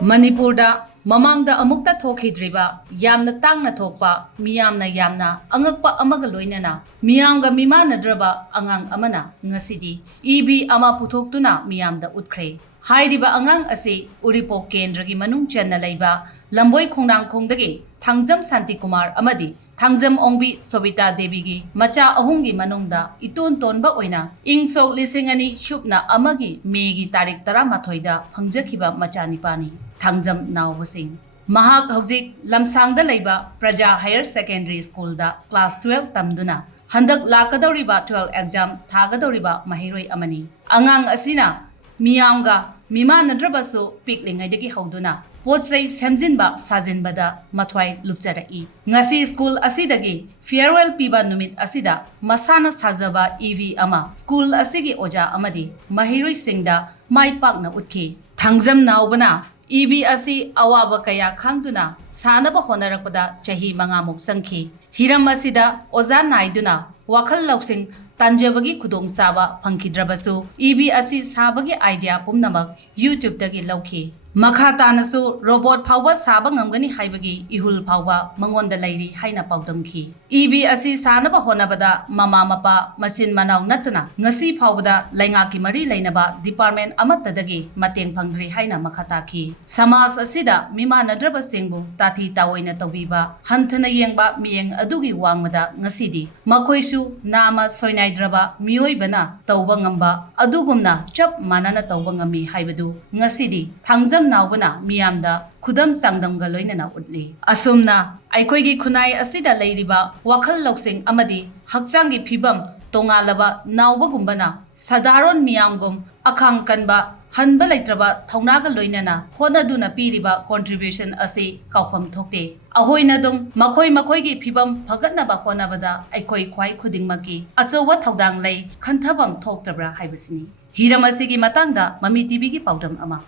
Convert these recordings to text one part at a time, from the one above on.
Manipurda Mamangda amukta thokhidriba yamna tangna thokpa miyamna yamna angakpa amaga loinana miyamga mimanadraba angang amana ngasidi EB ama puthoktuna miyamda utkre hairiba angang ase Uripok Kendragi manung channa leiba lamboi khongnang khongdagi Thangjam Santi Kumar amadi Thangjam Ongbi Sobita Devigi macha ahumgi manungda itun tonba oina ingso lisingani shupna amagi megi tarik 13 da phangjakhiba macha nipani Thangjam Nawbasing Mahak Hojik Lamsangda Leiba Praja Higher Secondary School da Class 12 Tamduna Handak Lakadoriba 12 exam Tagadoriba Mahiroi Amani Angang Asina Miyamga Mima Nadrabaso Piklingaidagi Hauduna Potsai Semjinba Sajinbada Matwai Lupcharai Ngasi School Asidagi Farewell Piba Numit Asida Masana Sajaba EV Ama School Asigi Oja Amadi Mahiroi Singda Mai Pakna Utki Thangjam Nawbana EB asi awaba kaya khangduna sanaba honarakpada chahi mangamuk sangkhi hiram asida oza naiduna wakhal lausing tanjabagi khudong chaba phangkhidrabasu EB asi sabagi idea pumnamak YouTube dagi lauki makha tanasu robot phawba saba ngamgani haibagi ihul phawba mangonda lairi haina paudamkhi EB asi sanaba honabada mama mapa machin manaw natna ngasi phawbada laingaki mari lainaba department amatadagi mateng phangdri haina makhata ki samas asida mima nadraba singbu tathi tawoina tawbiba hanthana yengba miyeng adugi wangmada ngasidi makoisu nama soinaidraba miyoibana tawba ngamba adugumna chap manana tawba ngami haibadu ngasidi Thangjam Nawbana miyamda khudam sangdamga loinana utli asumna aikoigi khunai asida leiriba wakhal loksing amadi haksangi phibam tongalaba nawbagumbana sadaron miyamgum akhang kanba hanba leitraba thaunaga loinana honaduna piriba contribution ase kaufam thokte ahoina dum makhoi gi phibam phagatnaba honabada aikoi khwai khudingmaki achowa thaudang lei khanthabam thoktabra haibasini hiram asigi matangda mami tv gi paudam ama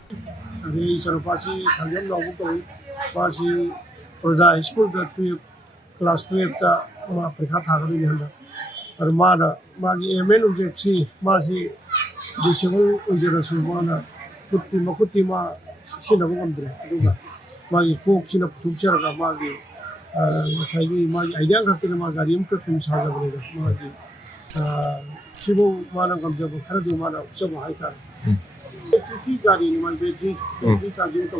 Ari Sarupasi Thangjam Nawbukari Pasi Praja School da 12 class 12 ta ma prikha thagari handa armada magi MN ujepsi masi jisebul ujera subana kutti ma sina bongomdre duga magi kok sina putchara ga magi saigi magi idea ngakina ma garim ka tum saga bole magi sibo mana gamja khara du mana usab haita Tuki gari ni mai beti ni charging to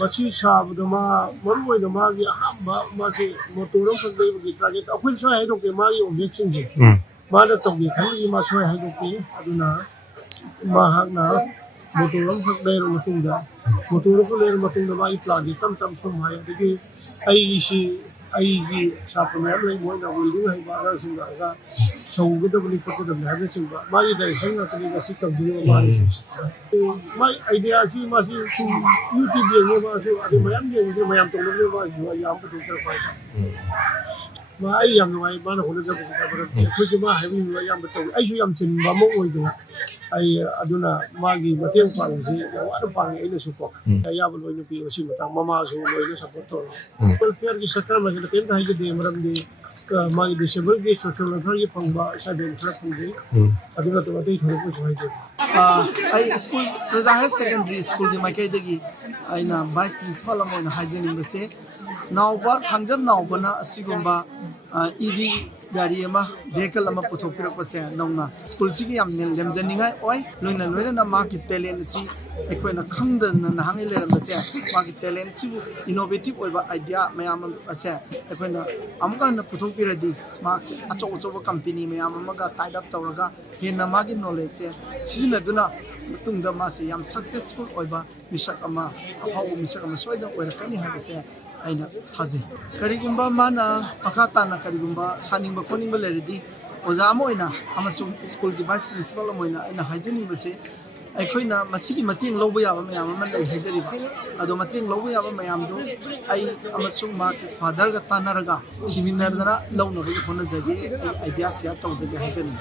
basi sabda ma marwai da magi hamba masi motoron phagdai gi target akhoi soi hai doke magi objection je ma da to gi khali ma soi hai doke aduna ma hakna motoron phagdai ro matungda motoron ko ler matungda magi plagi tam sum hai digi ai gi sapna mai mo na building hai ba singa ga sawga da bali ko da ha singa magi da singa to ga si tam di ma my idea si masi YouTube ye ma so ade mayam to le ba ju ya am to pa ma ai yam no ai ba na hole ja ko ta ba ko ji ma ha bi ma yam to ai ju yam chin ba mo oi do ai aduna magi mateng pang si ya wa pang ai na su ko ya ba lo ni pi si mata mama so lo ni support to ko per gi sakra ma ga ken ta hi de maram di magi disable gi social worker gi pangba sa den thra pang di aduna to dei thoro ko so hai de I school Praja Higher Secondary School di makai dagi aina vice principal amoina hygiene base nawba Thangjam Nawbana asigumba EV gari ama vehicle ama puthokpirak pase nongna school sigi yam lemjaningai oi loina ma ki talent si ekoina khangdana nahangi leram base ma ki talent si innovative oiba idea mayam ase ekoina amka na puthokpiradi ma acho company mayam amaga tied up tawraga hena ma gi knowledge se sina duna tungda ma se yam successful oiba misak ama apau misak ama soida oirakani habase aina haze karigumba mana akata na karigumba saningba koningba leredi oja amoina amasu school ki vice principal amoina aina hygiene base aikoina masigi mating lobo yaba mayam ama lai hajariba ado mating lobo yaba mayam do ai amasu ma father ga tanaraga chiminardana lawna bi khona jage idea sia tawjage hajani